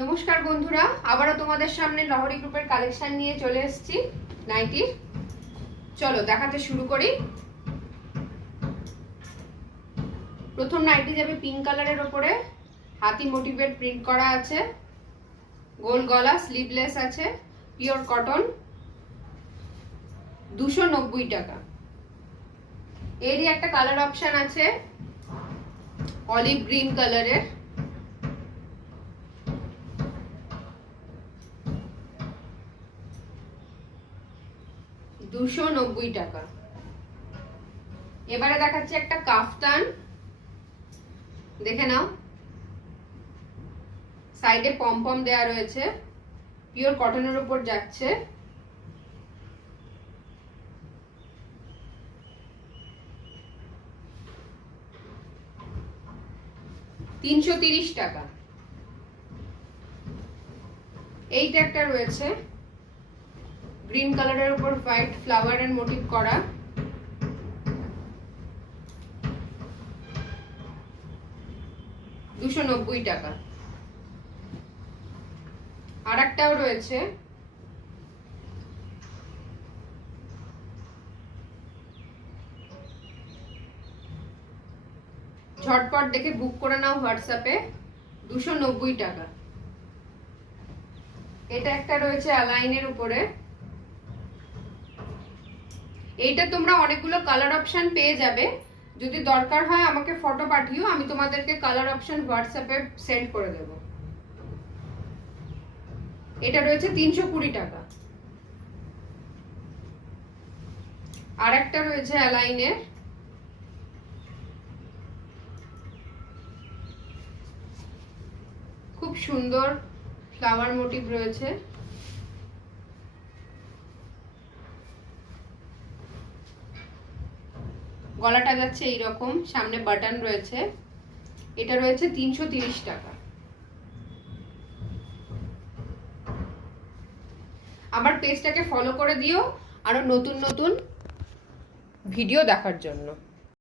নমস্কার বন্ধুরা, আবারও তোমাদের সামনে লহরী গ্রুপের কালেকশন নিয়ে চলে এসেছি নাইটির। চলো দেখাতে শুরু করি। প্রথম নাইটি যাবে পিঙ্ক কালারের ওপরে, হাতি মোটিভের প্রিন্ট করা আছে, গোল গলা, স্লিভলেস আছে, পিওর কটন, 290 টাকা। এরই একটা কালার অপশন আছে অলিভ গ্রিন কালারের, $290 টাকা। এবারে দেখাচ্ছি একটা কাফতান, দেখে নাও, সাইডে পম দেওয়া রয়েছে, পিওর কটনের উপর যাচ্ছে, $330 টাকা। এইটা একটা রয়েছে গ্রিন কালারের উপর হোয়াইট ফ্লাওয়ার এন্ড মোটিভ করা, $290 টাকা। আর একটাও রয়েছে ঝটপট দেখে বুক করে নাও হোয়াটসঅ্যাপে, $290 টাকা। এটা একটা রয়েছে অ্যালাইনের উপরে, এইটা তোমরা অনেকগুলো কালার অপশন পেয়ে যাবে, যদি দরকার হয় আমাকে ফটো পাঠিও, আমি তোমাদেরকে কালার অপশন হোয়াটসঅ্যাপে সেন্ড করে দেব। এটা রয়েছে $320 টাকা। আর একটা রয়েছে অ্যালাইনের, খুব সুন্দর ফ্লাওয়ার মোটিভ রয়েছে, গলাটা যাচ্ছে এইরকম, সামনে বাটন রয়েছে, এটা রয়েছে $330 টাকা। আমার পেজটাকে ফলো করে দিও আরো নতুন নতুন ভিডিও দেখার জন্য।